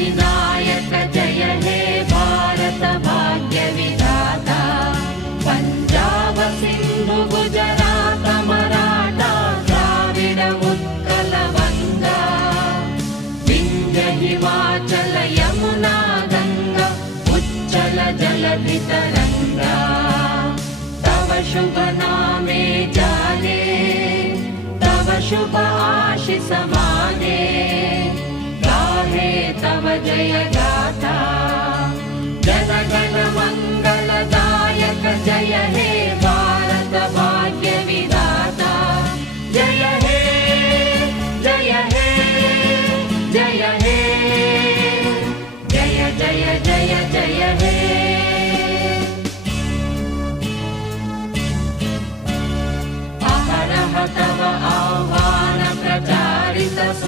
अधिनायक जय हे भारत भाग्य विधाता। पंजाब सिंधु गुजरात मराठा द्राविड उत्कल बंगा, विंध्य हिमाचल यमुना गंगा उच्चल जलधि तरंगा। तव शुभ नामे जाने, तव शुभ आशीष माने, गाहे तव जय